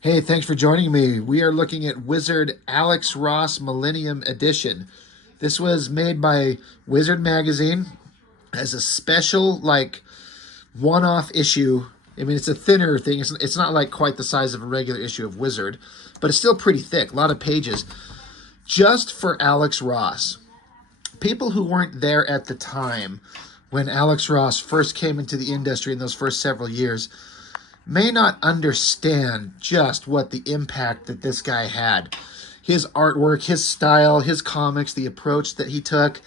Hey, thanks for joining me. We are looking at Wizard Alex Ross Millennium Edition. This was made by Wizard Magazine as a special, one-off issue. I mean, it's a thinner thing. It's not like quite the size of a regular issue of Wizard, but it's still pretty thick, a lot of pages, just for Alex Ross. People who weren't there at the time when Alex Ross first came into the industry in those first several years may not understand just what the impact that this guy had. His artwork, his style, his comics, the approach that he took.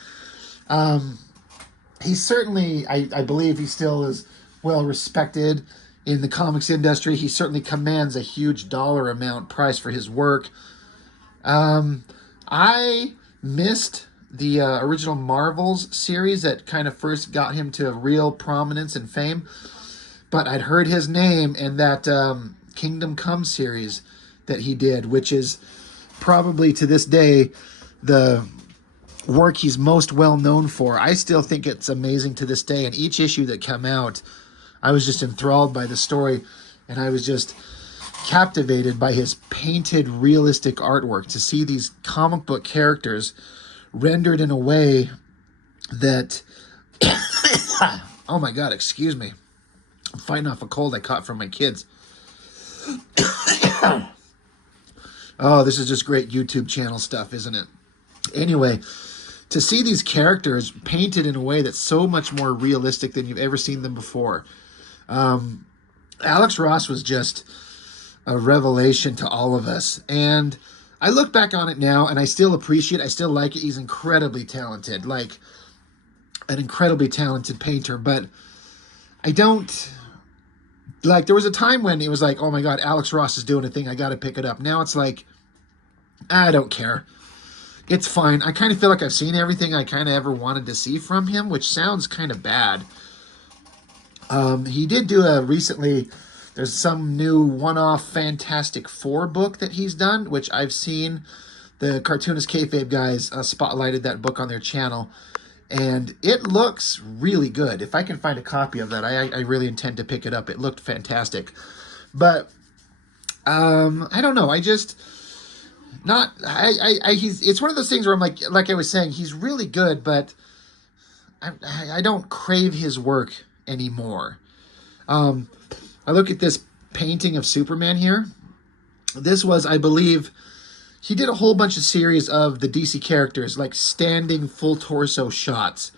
He certainly, I believe he still is well respected in the comics industry. He certainly commands a huge dollar amount price for his work. I missed the original Marvels series that kind of first got him to real prominence and fame. But I'd heard his name in that Kingdom Come series that he did, which is probably to this day the work he's most well known for. I still think it's amazing to this day. And each issue that came out, I was just enthralled by the story, and I was just captivated by his painted, realistic artwork. To see these comic book characters rendered in a way that, oh my God, excuse me. I'm fighting off a cold I caught from my kids. Oh, this is just great YouTube channel stuff, isn't it? Anyway, to see these characters painted in a way that's so much more realistic than you've ever seen them before. Alex Ross was just a revelation to all of us. And I look back on it now and I still appreciate it. I still like it. He's incredibly talented, like an incredibly talented painter. But I don't... Like, there was a time when it was like, oh my God, Alex Ross is doing a thing, I got to pick it up. Now it's like, I don't care. It's fine. I kind of feel like I've seen everything I kind of ever wanted to see from him, which sounds kind of bad. He did do recently, there's some new one-off Fantastic Four book that he's done, which I've seen. The Cartoonist Kayfabe guys spotlighted that book on their channel. And it looks really good. If I can find a copy of that, I really intend to pick it up. It looked fantastic. But, I don't know. It's one of those things where I'm like I was saying, he's really good, but I don't crave his work anymore. I look at this painting of Superman here. This was, I believe... He did a whole bunch of series of the DC characters, like standing full torso shots.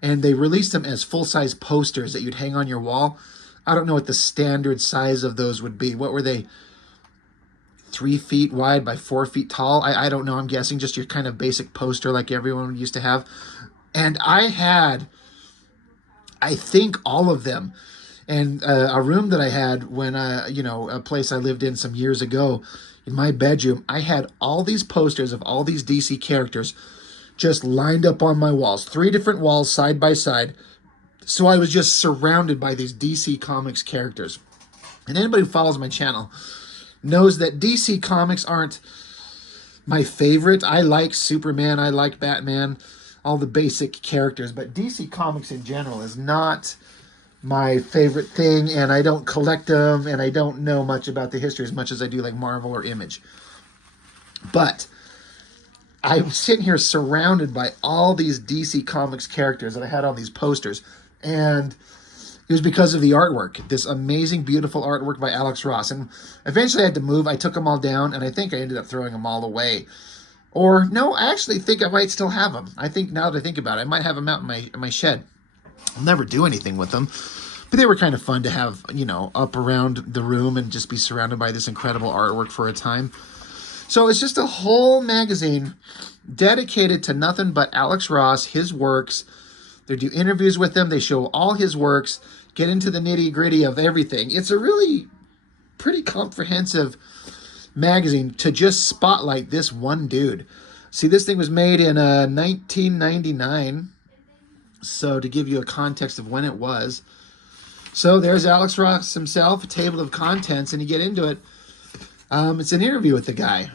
And they released them as full-size posters that you'd hang on your wall. I don't know what the standard size of those would be. What were they? 3 feet wide by 4 feet tall? I don't know. I'm guessing just your kind of basic poster like everyone used to have. And I had, I think, all of them. And a room that I had when, a place I lived in some years ago, in my bedroom, I had all these posters of all these DC characters just lined up on my walls. 3 different walls side by side. So I was just surrounded by these DC Comics characters. And anybody who follows my channel knows that DC Comics aren't my favorite. I like Superman, I like Batman, all the basic characters. But DC Comics in general is not my favorite thing, and I don't collect them, and I don't know much about the history as much as I do like Marvel or Image. But I'm sitting here surrounded by all these DC Comics characters, and I had all these posters, and it was because of the artwork, this amazing, beautiful artwork by Alex Ross. And eventually I had to move. I took them all down, and I think I ended up throwing them all away. Or, no, I actually think I might still have them. I think, now that I think about it, I might have them out in my shed. I'll never do anything with them, but they were kind of fun to have, up around the room and just be surrounded by this incredible artwork for a time. So it's just a whole magazine dedicated to nothing but Alex Ross, his works. They do interviews with him. They show all his works, get into the nitty-gritty of everything. It's a really pretty comprehensive magazine to just spotlight this one dude. See, this thing was made in 1999. So to give you a context of when it was. So there's Alex Ross himself, a table of contents, and you get into it. It's an interview with the guy.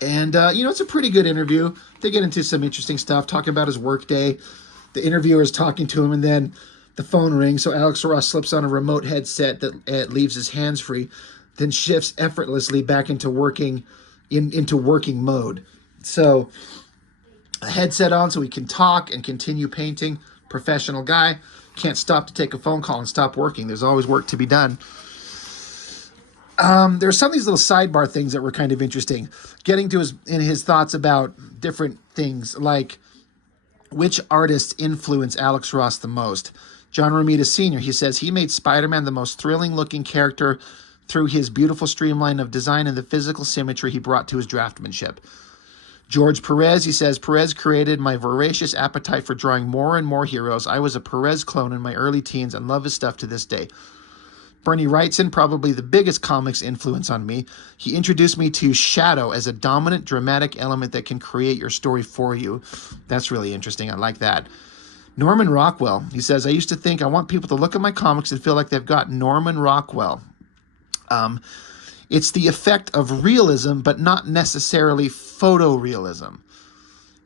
And, it's a pretty good interview. They get into some interesting stuff, talking about his workday. The interviewer is talking to him, and then the phone rings. So Alex Ross slips on a remote headset that leaves his hands free. then shifts effortlessly back into working mode. So a headset on so he can talk and continue painting. Professional guy. Can't stop to take a phone call and stop working. There's always work to be done. There's some of these little sidebar things that were kind of interesting. Getting to his thoughts about different things, like which artists influence Alex Ross the most. John Romita Sr., he says he made Spider-Man the most thrilling-looking character through his beautiful streamline of design and the physical symmetry he brought to his draftsmanship. George Perez, he says, Perez created my voracious appetite for drawing more and more heroes. I was a Perez clone in my early teens and love his stuff to this day. Bernie Wrightson, probably the biggest comics influence on me. He introduced me to shadow as a dominant dramatic element that can create your story for you. That's really interesting. I like that. Norman Rockwell, he says, I used to think I want people to look at my comics and feel like they've got Norman Rockwell. It's the effect of realism, but not necessarily photorealism.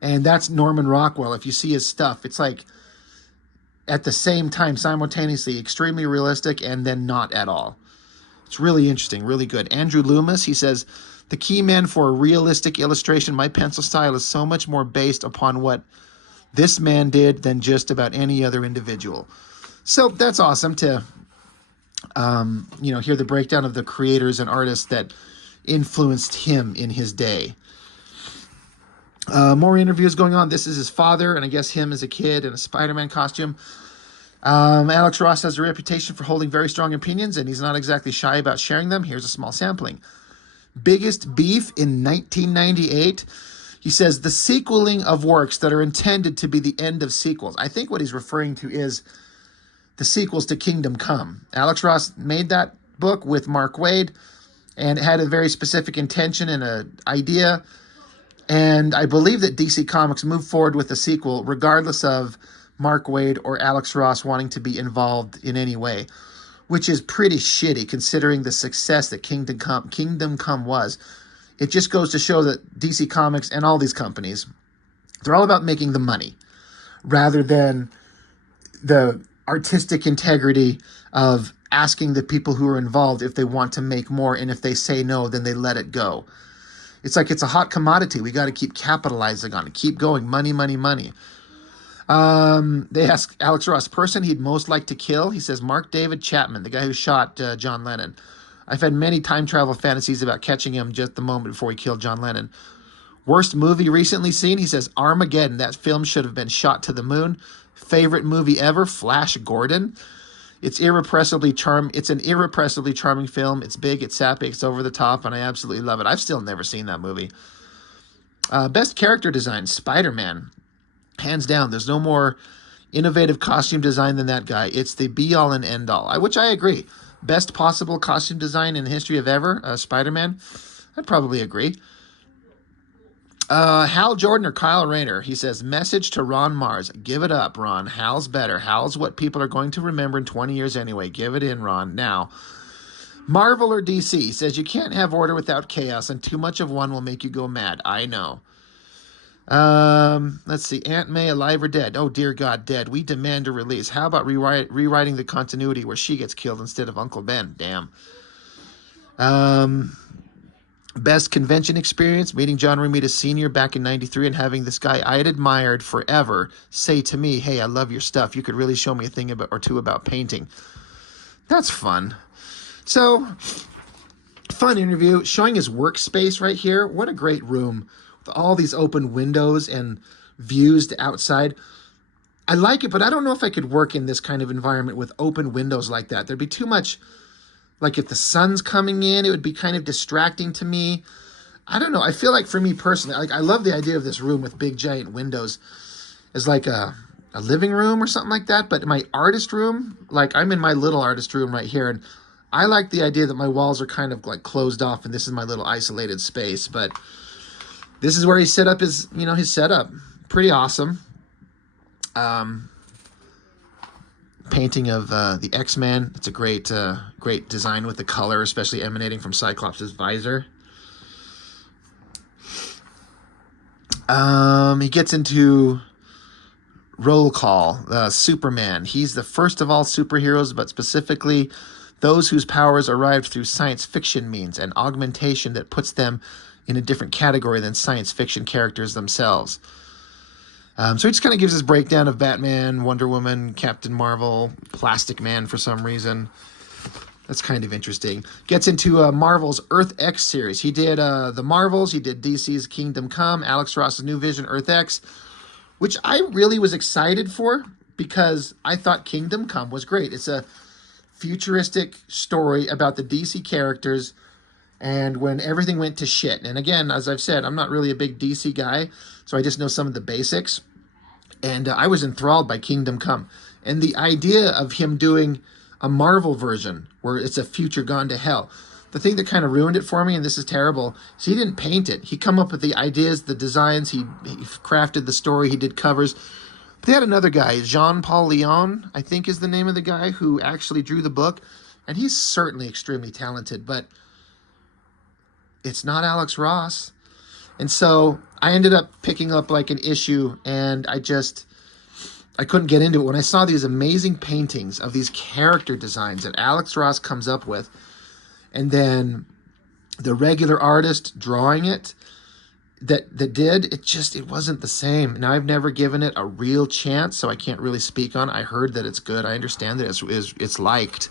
And that's Norman Rockwell. If you see his stuff, it's like at the same time, simultaneously, extremely realistic and then not at all. It's really interesting, really good. Andrew Loomis, he says, the key man for a realistic illustration, my pencil style is so much more based upon what this man did than just about any other individual. So that's awesome to hear the breakdown of the creators and artists that influenced him in his day. More interviews going on. This is his father, and I guess him as a kid in a Spider-Man costume. Alex Ross has a reputation for holding very strong opinions, and he's not exactly shy about sharing them. Here's a small sampling. Biggest beef in 1998. He says, the sequeling of works that are intended to be the end of sequels. I think what he's referring to is the sequels to Kingdom Come. Alex Ross made that book with Mark Waid and had a very specific intention and an idea. And I believe that DC Comics moved forward with the sequel regardless of Mark Waid or Alex Ross wanting to be involved in any way, which is pretty shitty considering the success that Kingdom Come was. It just goes to show that DC Comics and all these companies, they're all about making the money rather than the artistic integrity of asking the people who are involved if they want to make more, and if they say no, then they let it go. It's like it's a hot commodity. We got to keep capitalizing on it. Keep going. Money, money, money. They ask Alex Ross, person he'd most like to kill. He says, Mark David Chapman, the guy who shot John Lennon. I've had many time travel fantasies about catching him just the moment before he killed John Lennon. Worst movie recently seen? He says, Armageddon. That film should have been shot to the moon. Favorite movie ever? Flash Gordon. It's an irrepressibly charming film. It's big, it's sappy, it's over the top, and I absolutely love it. I've still never seen that movie. Best character design, Spider-Man. Hands down, there's no more innovative costume design than that guy. It's the be-all and end-all, which I agree. Best possible costume design in the history of ever, Spider-Man. I'd probably agree. Hal Jordan or Kyle Rayner, he says, message to Ron Mars. Give it up, Ron. Hal's better. Hal's what people are going to remember in 20 years anyway. Give it in, Ron. Now, Marvel or DC, he says, you can't have order without chaos, and too much of one will make you go mad. I know. Let's see. Aunt May, alive or dead? Oh, dear God, dead. We demand a release. How about rewriting the continuity where she gets killed instead of Uncle Ben? Damn. Best convention experience, meeting John Romita Sr. back in 93 and having this guy I'd admired forever say to me, hey, I love your stuff. You could really show me a thing or two about painting. That's fun. So, fun interview. Showing his workspace right here. What a great room. With all these open windows and views to outside. I like it, but I don't know if I could work in this kind of environment with open windows like that. There'd be too much... Like if the sun's coming in, it would be kind of distracting to me. I don't know. I feel like for me personally, like I love the idea of this room with big giant windows as like a living room or something like that. But my artist room, like I'm in my little artist room right here. And I like the idea that my walls are kind of like closed off and this is my little isolated space. But this is where he set up his, his setup. Pretty awesome. Painting of the X-Men. It's a great design with the color, especially emanating from Cyclops' visor. He gets into roll call. Superman. He's the first of all superheroes, but specifically those whose powers arrived through science fiction means, and augmentation that puts them in a different category than science fiction characters themselves. So he just kind of gives this breakdown of Batman, Wonder Woman, Captain Marvel, Plastic Man for some reason. That's kind of interesting. Gets into Marvel's Earth X series. He did the Marvels. He did DC's Kingdom Come, Alex Ross's New Vision, Earth X, which I really was excited for because I thought Kingdom Come was great. It's a futuristic story about the DC characters and when everything went to shit. And again, as I've said, I'm not really a big DC guy, so I just know some of the basics. And I was enthralled by Kingdom Come. And the idea of him doing a Marvel version where it's a future gone to hell. The thing that kind of ruined it for me, and this is terrible, is he didn't paint it. He come up with the ideas, the designs, he crafted the story, he did covers. They had another guy, Jean-Paul Leon, I think is the name of the guy, who actually drew the book. And he's certainly extremely talented, but it's not Alex Ross. And so I ended up picking up like an issue, and I couldn't get into it. When I saw these amazing paintings of these character designs that Alex Ross comes up with, and then the regular artist drawing it that did, it wasn't the same. Now, I've never given it a real chance, so I can't really speak on it. I heard that it's good. I understand that it's liked.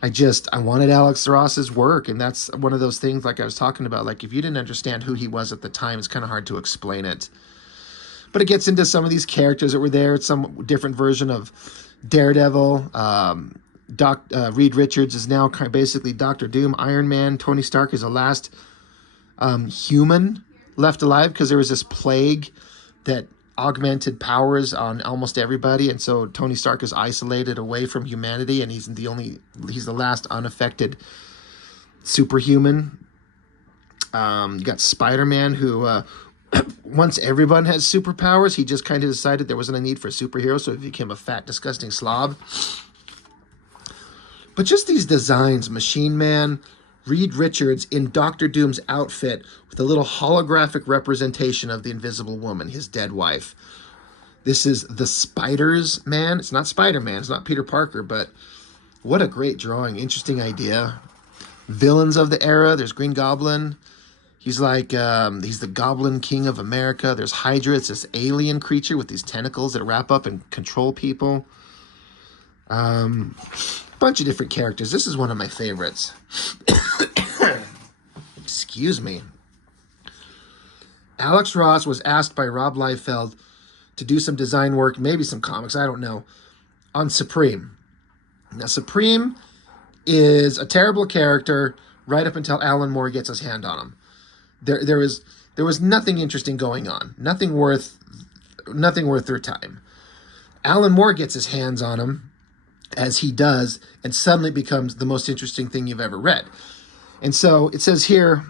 I wanted Alex Ross's work, and that's one of those things like I was talking about. Like, if you didn't understand who he was at the time, it's kind of hard to explain it. But it gets into some of these characters that were there. It's some different version of Daredevil. Reed Richards is now basically Dr. Doom. Iron Man. Tony Stark is the last human left alive because there was this plague that augmented powers on almost everybody, and so Tony Stark is isolated away from humanity, and he's the last unaffected superhuman. You got Spider-Man, who once everyone has superpowers, he just kind of decided there wasn't a need for a superhero, so he became a fat, disgusting slob. But just these designs, Machine Man, Reed Richards in Dr. Doom's outfit with a little holographic representation of the Invisible Woman, his dead wife. This is the Spiders Man. It's not Spider-Man. It's not Peter Parker, but what a great drawing. Interesting idea. Villains of the era. There's Green Goblin. He's like, he's the Goblin King of America. There's Hydra. It's this alien creature with these tentacles that wrap up and control people. Bunch of different characters. This is one of my favorites. Excuse me. Alex Ross was asked by Rob Liefeld to do some design work, maybe some comics, I don't know, on Supreme. Now, Supreme is a terrible character right up until Alan Moore gets his hand on him. There was nothing interesting going on, nothing worth their time. Alan Moore gets his hands on him, as he does, and suddenly becomes the most interesting thing you've ever read. And so it says here,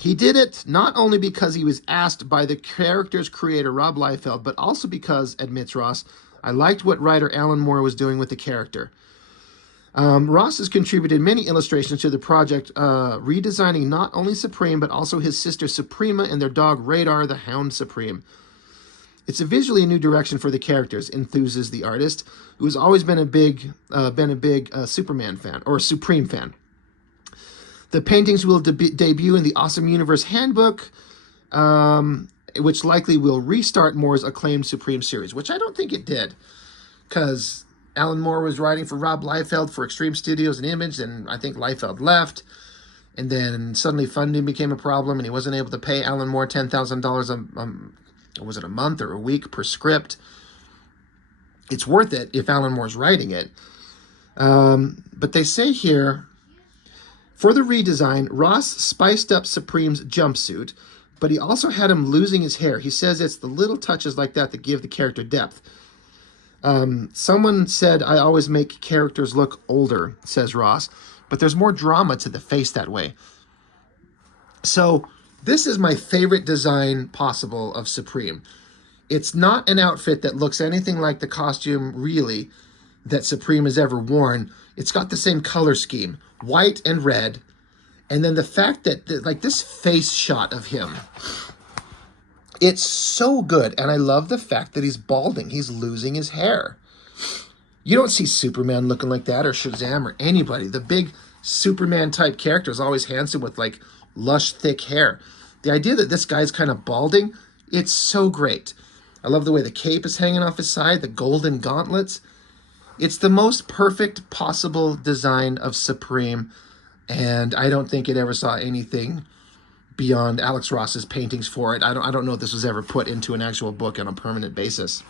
he did it not only because he was asked by the character's creator, Rob Liefeld, but also because, admits Ross, I liked what writer Alan Moore was doing with the character. Ross has contributed many illustrations to the project, redesigning not only Supreme, but also his sister Suprema and their dog Radar, the Hound Supreme. It's visually a new direction for the characters, enthuses the artist, who has always been a big Superman fan, or Supreme fan. The paintings will debut in the Awesome Universe Handbook, which likely will restart Moore's acclaimed Supreme series, which I don't think it did, because Alan Moore was writing for Rob Liefeld for Extreme Studios and Image, and I think Liefeld left, and then suddenly funding became a problem, and he wasn't able to pay Alan Moore $10,000 was it a month or a week per script. It's worth it if Alan Moore's writing it. But they say here, for the redesign, Ross spiced up Supreme's jumpsuit, but he also had him losing his hair. He says it's the little touches like that give the character depth. Someone said, I always make characters look older, says Ross, but there's more drama to the face that way. So this is my favorite design possible of Supreme. It's not an outfit that looks anything like the costume, really, that Supreme has ever worn. It's got the same color scheme, white and red. And then the fact that, like, this face shot of him, it's so good. And I love the fact that he's balding. He's losing his hair. You don't see Superman looking like that, or Shazam, or anybody. The big Superman type character is always handsome with like lush, thick hair. The idea that this guy's kind of balding, it's so great. I love the way the cape is hanging off his side, the golden gauntlets. It's the most perfect possible design of Supreme, and I don't think it ever saw anything beyond Alex Ross's paintings for it. I don't know if this was ever put into an actual book on a permanent basis.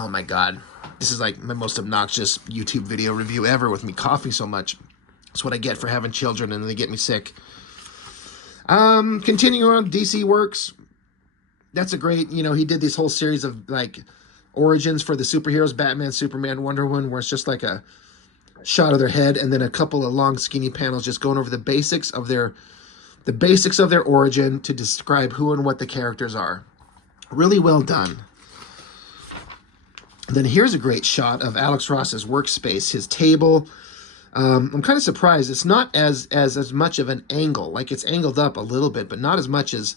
Oh my God. This is like my most obnoxious YouTube video review ever with me coughing so much. That's what I get for having children and they get me sick. Continuing on, DC Works. That's a great, he did this whole series of like origins for the superheroes, Batman, Superman, Wonder Woman, where it's just like a shot of their head and then a couple of long skinny panels just going over the basics of their origin to describe who and what the characters are. Really well done. Then here's a great shot of Alex Ross's workspace, his table. I'm kind of surprised. It's not as much of an angle. Like, it's angled up a little bit, but not as much as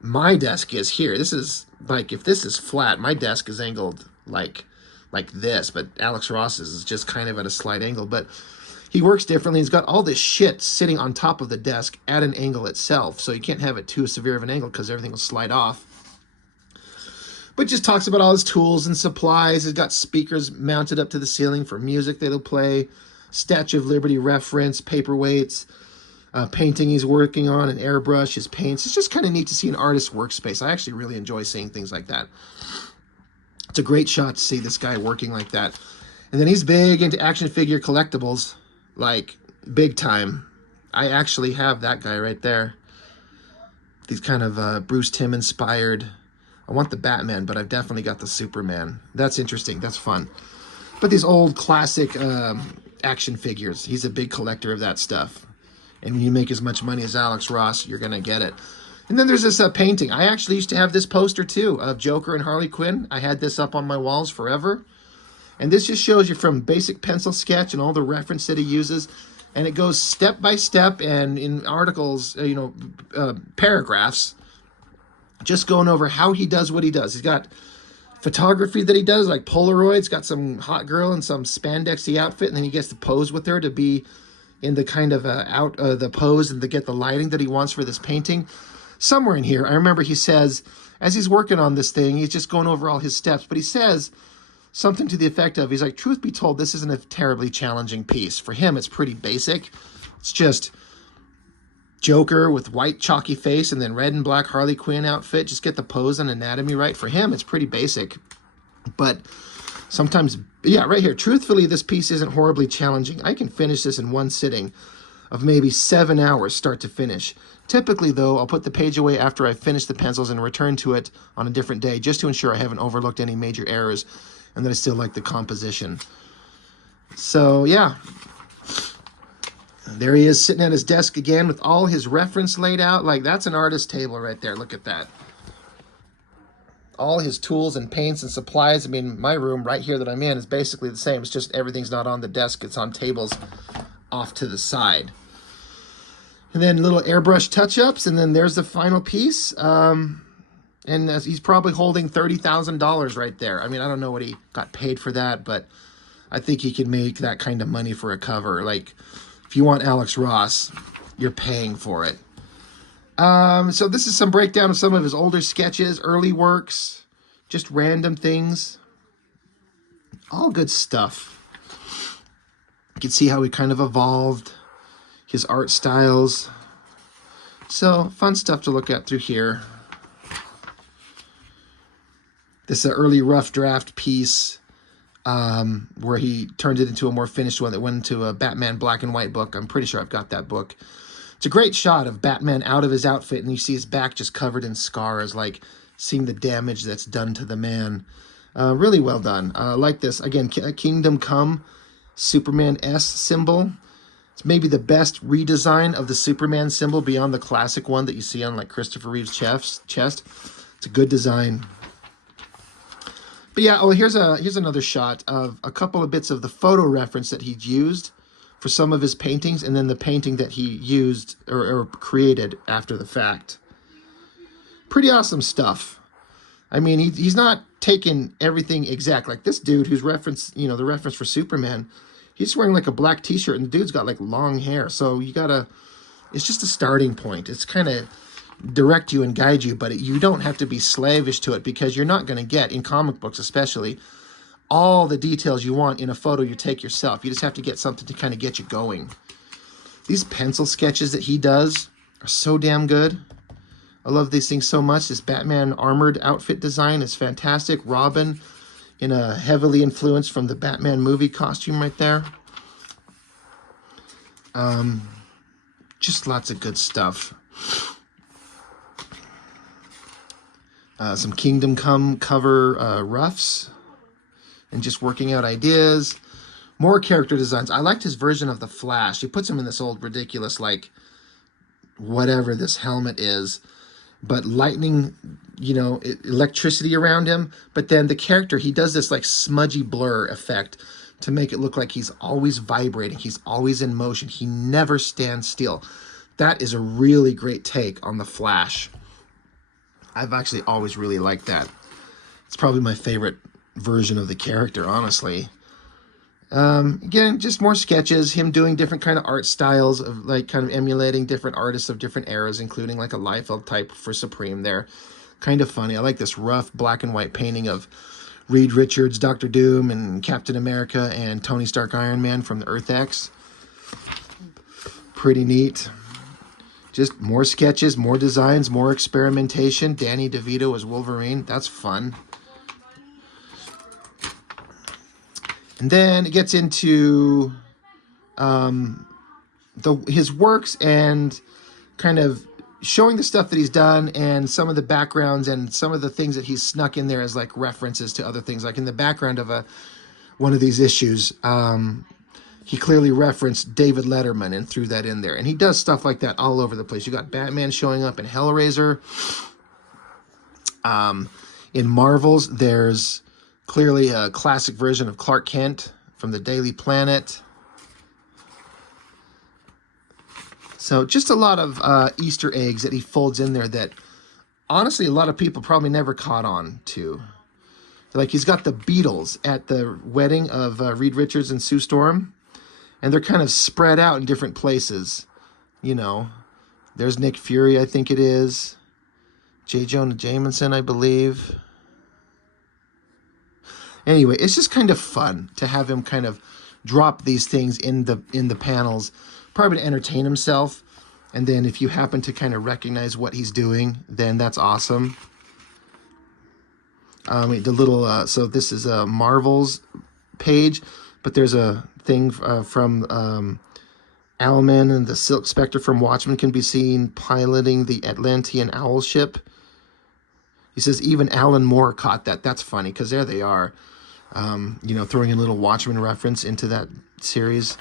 my desk is here. This is, like, if this is flat, my desk is angled like this, but Alex Ross's is just kind of at a slight angle. But he works differently. He's got all this shit sitting on top of the desk at an angle itself, so you can't have it too severe of an angle because everything will slide off. But just talks about all his tools and supplies. He's got speakers mounted up to the ceiling for music that he'll play, Statue of Liberty reference, paperweights, painting he's working on, an airbrush, his paints. It's just kind of neat to see an artist's workspace. I actually really enjoy seeing things like that. It's a great shot to see this guy working like that. And then he's big into action figure collectibles, like big time. I actually have that guy right there. These kind of Bruce Timm inspired. I want the Batman, but I've definitely got the Superman. That's interesting. That's fun. But these old classic action figures, he's a big collector of that stuff. And when you make as much money as Alex Ross, you're going to get it. And then there's this painting. I actually used to have this poster too of Joker and Harley Quinn. I had this up on my walls forever. And this just shows you from basic pencil sketch and all the reference that he uses. And it goes step by step and in articles, paragraphs, just going over how he does what he does. He's got photography that he does, like Polaroids, got some hot girl in some spandexy outfit, and then he gets to pose with her to be in the kind of the pose and to get the lighting that he wants for this painting. Somewhere in here, I remember he says, as he's working on this thing, he's just going over all his steps, but he says something to the effect of, he's like, truth be told, this isn't a terribly challenging piece. For him, it's pretty basic. It's just Joker with white chalky face and then red and black Harley Quinn outfit. Just get the pose and anatomy right. For him, it's pretty basic. But sometimes, yeah, right here. Truthfully, this piece isn't horribly challenging. I can finish this in one sitting of maybe 7 hours start to finish. Typically, though, I'll put the page away after I've finished the pencils and return to it on a different day just to ensure I haven't overlooked any major errors and that I still like the composition. So, yeah. There he is sitting at his desk again with all his reference laid out. Like, that's an artist table right there. Look at that. All his tools and paints and supplies. I mean, my room right here that I'm in is basically the same. It's just everything's not on the desk. It's on tables off to the side. And then little airbrush touch-ups. And then there's the final piece. And he's probably holding $30,000 right there. I mean, I don't know what he got paid for that, but I think he can make that kind of money for a cover. Like, if you want Alex Ross, you're paying for it. So this is some breakdown of some of his older sketches, early works, just random things. All good stuff. You can see how he kind of evolved his art styles. So fun stuff to look at through here. This is an early rough draft piece. Where he turned it into a more finished one that went into a Batman black and white book. I'm pretty sure I've got that book. It's a great shot of Batman out of his outfit, and you see his back just covered in scars, like seeing the damage that's done to the man. Really well done. Like this. Again, Kingdom Come Superman S symbol. It's maybe the best redesign of the Superman symbol beyond the classic one that you see on like Christopher Reeve's chest. It's a good design. But yeah, here's another shot of a couple of bits of the photo reference that he used for some of his paintings, and then the painting that he used or created after the fact. Pretty awesome stuff. I mean, he's not taking everything exact. Like this dude who's reference, you know, the reference for Superman, he's wearing like a black t-shirt and the dude's got like long hair. So you gotta, it's just a starting point. It's kind of direct you and guide you, but you don't have to be slavish to it because you're not going to get, in comic books especially, all the details you want in a photo you take yourself. You just have to get something to kind of get you going. These pencil sketches that he does are so damn good. I love these things so much. This Batman armored outfit design is fantastic. Robin in a heavily influenced from the Batman movie costume right there. Just lots of good stuff. Some Kingdom Come cover roughs and just working out ideas. More character designs. I liked his version of the Flash. He puts him in this old ridiculous, like, whatever this helmet is. But lightning, you know, electricity around him. But then the character, he does this, like, smudgy blur effect to make it look like he's always vibrating. He's always in motion. He never stands still. That is a really great take on the Flash. I've actually always really liked that. It's probably my favorite version of the character, honestly. Again, just more sketches, him doing different kind of art styles of like kind of emulating different artists of different eras, including like a Liefeld type for Supreme there. Kind of funny. I like this rough black and white painting of Reed Richards, Dr. Doom, and Captain America, and Tony Stark Iron Man from the Earth X. Pretty neat. Just more sketches, more designs, more experimentation. Danny DeVito as Wolverine. That's fun. And then it gets into his works and kind of showing the stuff that he's done and some of the backgrounds and some of the things that he's snuck in there as like references to other things. Like in the background of one of these issues, he clearly referenced David Letterman and threw that in there. And he does stuff like that all over the place. You got Batman showing up in Hellraiser. In Marvels, there's clearly a classic version of Clark Kent from the Daily Planet. So just a lot of Easter eggs that he folds in there that honestly a lot of people probably never caught on to. Like he's got the Beatles at the wedding of Reed Richards and Sue Storm. And they're kind of spread out in different places. You know, there's Nick Fury, I think it is. J. Jonah Jameson, I believe. Anyway, it's just kind of fun to have him kind of drop these things in the panels, probably to entertain himself. And then if you happen to kind of recognize what he's doing, then that's awesome. The little, so this is a Marvel's page, but there's a thing from Owlman, and the Silk Spectre from Watchmen can be seen piloting the Atlantean owl ship. He says even Alan Moore caught that. That's funny, because there they are, you know, throwing a little Watchmen reference into that series.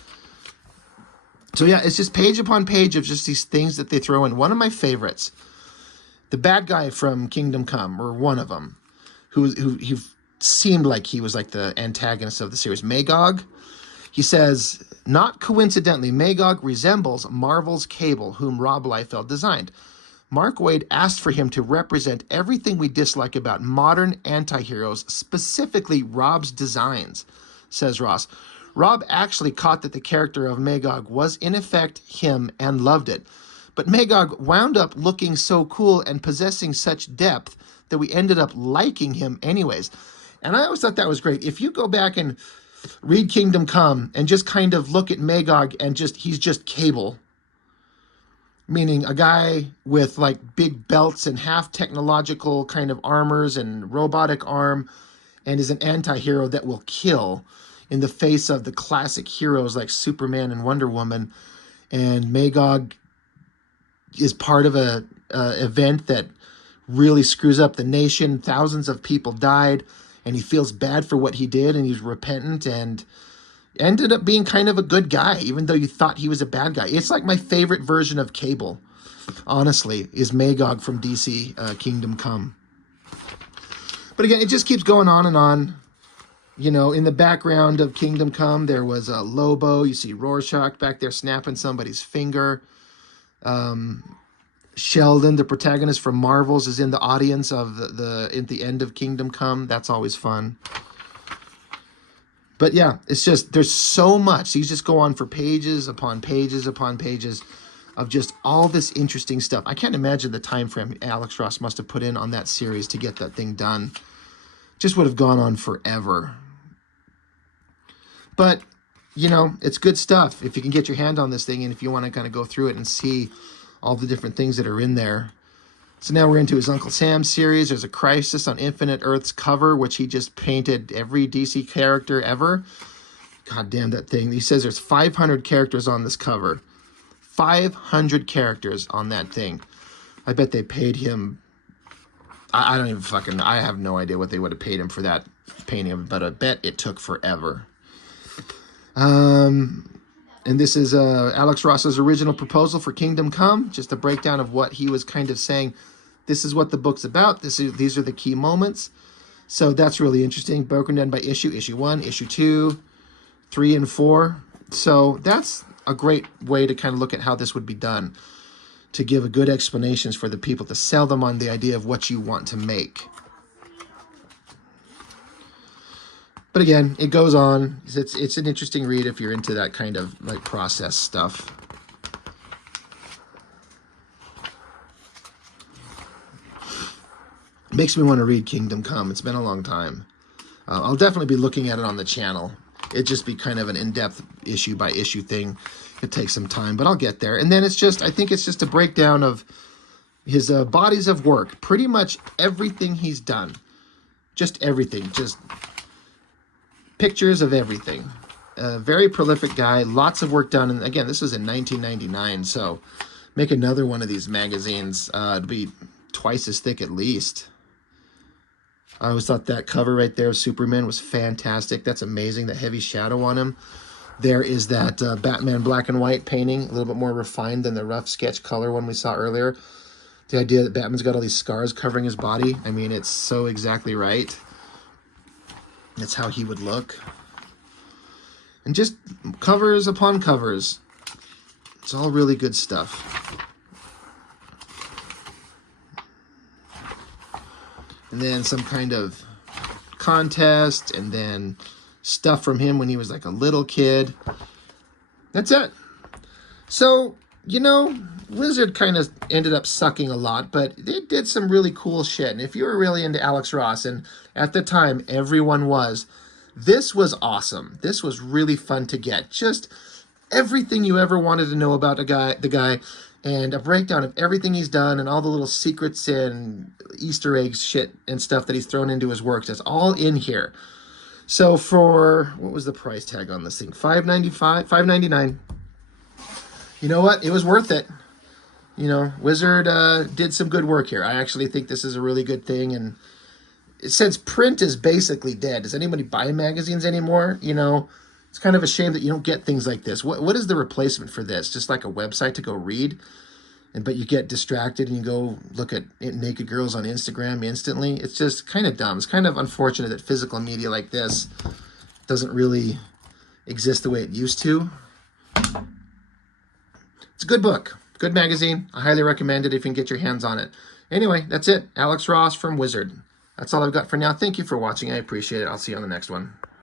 So yeah, it's just page upon page of just these things that they throw in. One of my favorites, the bad guy from Kingdom Come, or one of them, who he seemed like he was like the antagonist of the series, Magog. He says, not coincidentally, Magog resembles Marvel's Cable, whom Rob Liefeld designed. Mark Waid asked for him to represent everything we dislike about modern anti-heroes, specifically Rob's designs, says Ross. Rob actually caught that the character of Magog was in effect him and loved it. But Magog wound up looking so cool and possessing such depth that we ended up liking him anyways. And I always thought that was great. If you go back and read Kingdom Come and just kind of look at Magog and he's just Cable, meaning a guy with like big belts and half technological kind of armors and robotic arm, and is an anti-hero that will kill in the face of the classic heroes like Superman and Wonder Woman. And Magog is part of a event that really screws up the nation. Thousands of people died, and he feels bad for what he did, and he's repentant, and ended up being kind of a good guy, even though you thought he was a bad guy. It's like my favorite version of Cable, honestly, is Magog from DC Kingdom Come. But again, it just keeps going on and on. You know, in the background of Kingdom Come, there was a Lobo. You see Rorschach back there snapping somebody's finger. Sheldon, the protagonist from Marvels, is in the audience of at the end of Kingdom Come. That's always fun. But yeah, it's just, there's so much. These just go on for pages upon pages upon pages of just all this interesting stuff. I can't imagine the time frame Alex Ross must have put in on that series to get that thing done. Just would have gone on forever. But, you know, it's good stuff if you can get your hand on this thing and if you want to kind of go through it and see all the different things that are in there. So now we're into his Uncle Sam series. There's a Crisis on Infinite Earths cover, which he just painted every DC character ever. God damn that thing. He says there's 500 characters on this cover. 500 characters on that thing. I bet they paid him. I don't even fucking, I have no idea what they would have paid him for that painting, but I bet it took forever. And this is Alex Ross's original proposal for Kingdom Come, just a breakdown of what he was kind of saying. This is what the book's about. These are the key moments. So that's really interesting. Broken down by issue 1, issue 2, 3, and 4. So that's a great way to kind of look at how this would be done, to give a good explanations for the people, to sell them on the idea of what you want to make. But again, it goes on. It's an interesting read if you're into that kind of like process stuff. Makes me want to read Kingdom Come. It's been a long time. I'll definitely be looking at it on the channel. It'd just be kind of an in-depth issue by issue thing. It takes some time, but I'll get there. And then it's just, I think it's just a breakdown of his bodies of work. Pretty much everything he's done. Just everything. Just pictures of everything. Very prolific guy. Lots of work done. And again, this was in 1999, so make another one of these magazines. It'll be twice as thick at least. I always thought that cover right there of Superman was fantastic. That's amazing, the heavy shadow on him. There is that Batman black and white painting, a little bit more refined than the rough sketch color one we saw earlier. The idea that Batman's got all these scars covering his body, I mean, it's so exactly right. That's how he would look. And just covers upon covers. It's all really good stuff. And then some kind of contest, and then stuff from him when he was like a little kid. That's it. So, you know, Wizard kind of ended up sucking a lot, but it did some really cool shit. And if you were really into Alex Ross, and at the time everyone was, this was awesome. This was really fun to get. Just everything you ever wanted to know about the guy, and a breakdown of everything he's done and all the little secrets and Easter eggs shit and stuff that he's thrown into his works. That's all in here. So for, what was the price tag on this thing? $5.99. You know what? It was worth it. You know, Wizard did some good work here. I actually think this is a really good thing. And since print is basically dead, does anybody buy magazines anymore? You know, it's kind of a shame that you don't get things like this. What is the replacement for this? Just like a website to go read? But you get distracted and you go look at naked girls on Instagram instantly. It's just kind of dumb. It's kind of unfortunate that physical media like this doesn't really exist the way it used to. It's a good book. Good magazine. I highly recommend it if you can get your hands on it. Anyway, that's it. Alex Ross from Wizard. That's all I've got for now. Thank you for watching. I appreciate it. I'll see you on the next one.